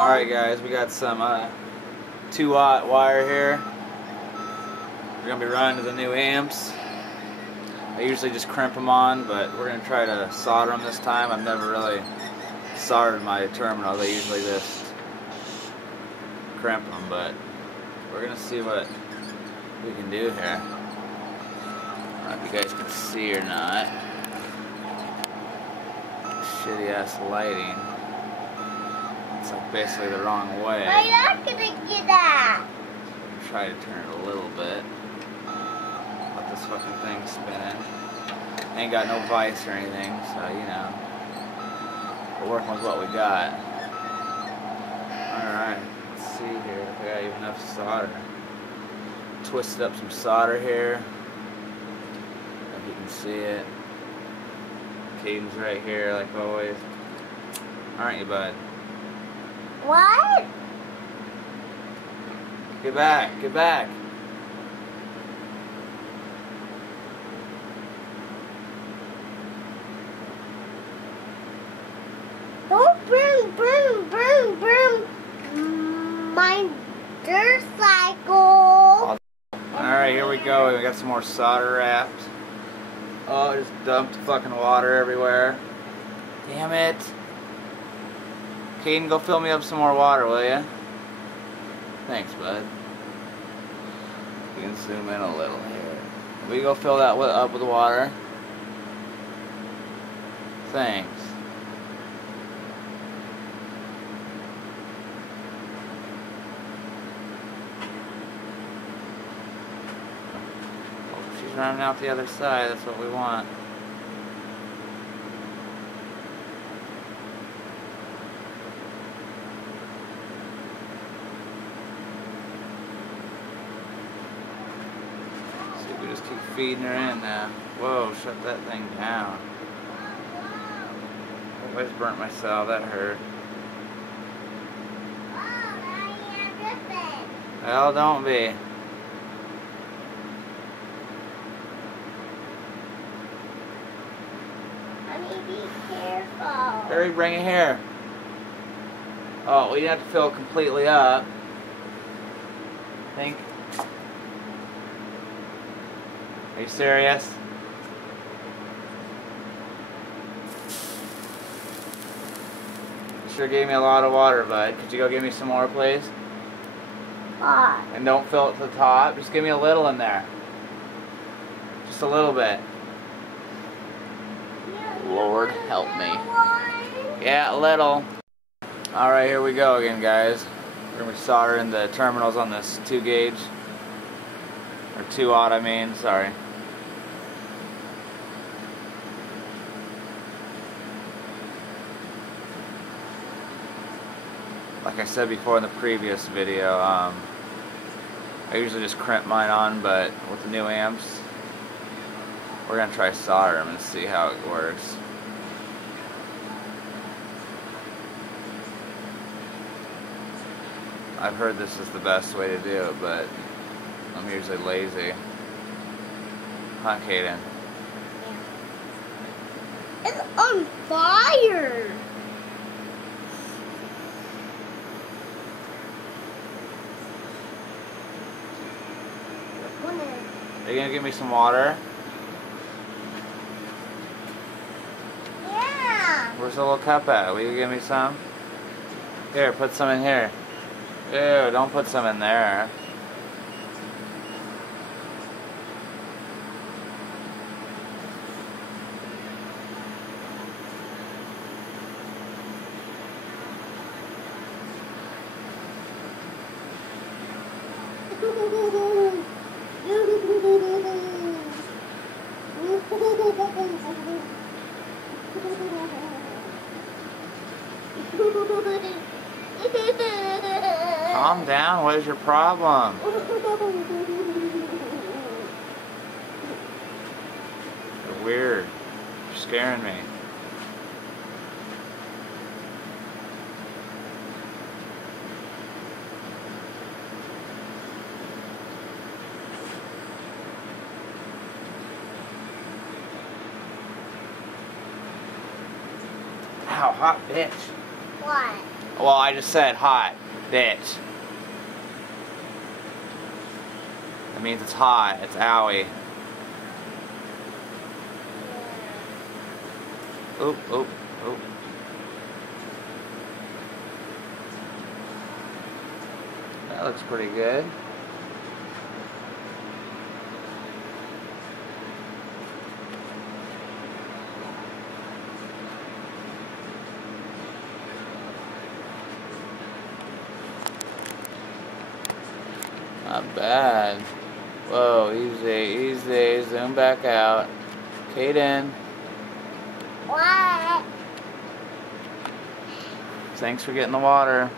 Alright guys, we got some 2-aught wire here. We're going to be running to the new amps. I usually just crimp them on, but we're going to try to solder them this time. I've never really soldered my terminals. I usually just crimp them, but we're going to see what we can do here. I don't know if you guys can see or not. Shitty ass lighting. It's like basically the wrong way. I'm not gonna get that. Try to turn it a little bit. Let this fucking thing spin. Ain't got no vise or anything, so you know. We're working with what we got. Alright, let's see here if I got even enough solder. Twisted up some solder here. If you can see it. Caden's right here, like always. Aren't you, bud? What? Get back, get back. Don't bring my dirt cycle. Alright, here we go. We got some more solder wrapped. Oh, just dumped fucking water everywhere. Damn it. Caden, go fill me up some more water, will ya? Thanks, bud. You can zoom in a little here. Will you go fill that up with water? Thanks. She's running out the other side. That's what we want. We just keep feeding her in now. Whoa, shut that thing down. Oh, I just burnt myself, that hurt. Well, don't be. Honey, be careful. Hurry, bring it here. Oh, we have to fill it completely up. I think. Are you serious? Sure gave me a lot of water, bud. Could you go give me some more, please? What? And don't fill it to the top. Just give me a little in there. Just a little bit. Lord, help me. Yeah, a little. Alright, here we go again, guys. We're going to be soldering the terminals on this 2 gauge. Or 2-aught, I mean. Sorry. Like I said before in the previous video, I usually just crimp mine on, but with the new amps, we're going to try solder them and see how it works. I've heard this is the best way to do it, but I'm usually lazy. Huh, Caden? It's on fire. Are you gonna give me some water? Yeah. Where's the little cup at? Will you give me some? Here, put some in here. Ew, don't put some in there. Calm down, what is your problem? You're weird. You're scaring me. Ow, hot bitch. What? Well, I just said hot, bitch. That means it's hot. It's owie. Oop, oop, oop. That looks pretty good. Not bad. Whoa, easy, easy. Zoom back out. Kaden. What? Thanks for getting the water.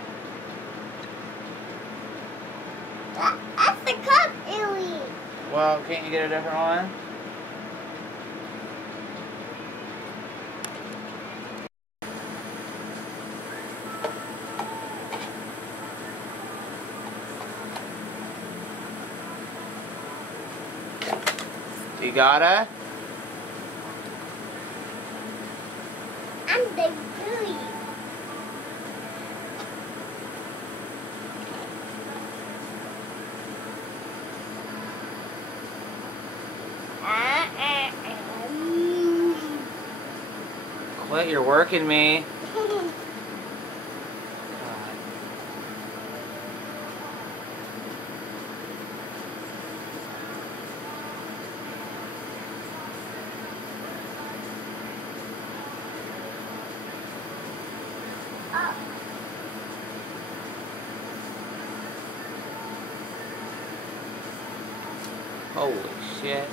That's the cup, Ellie. Well, can't you get a different one? You gotta? I'm the gooey. Quit, you're working me. Holy shit.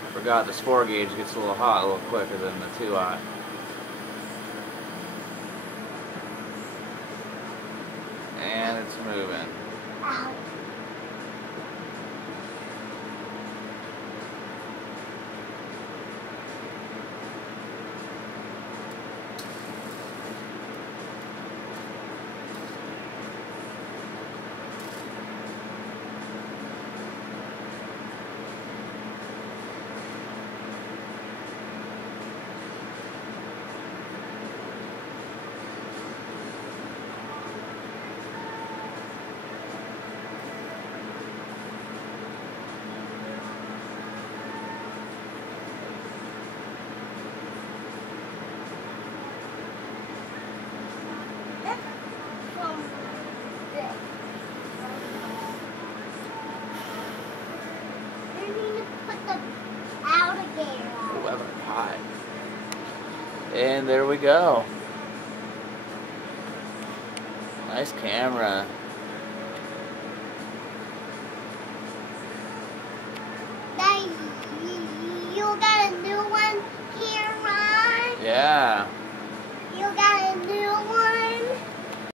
I forgot this 4 gauge gets a little hot a little quicker than the 2-aught. And it's moving. Ow. Hot. And there we go. Nice camera. Now you got a new one here, Ron? Yeah.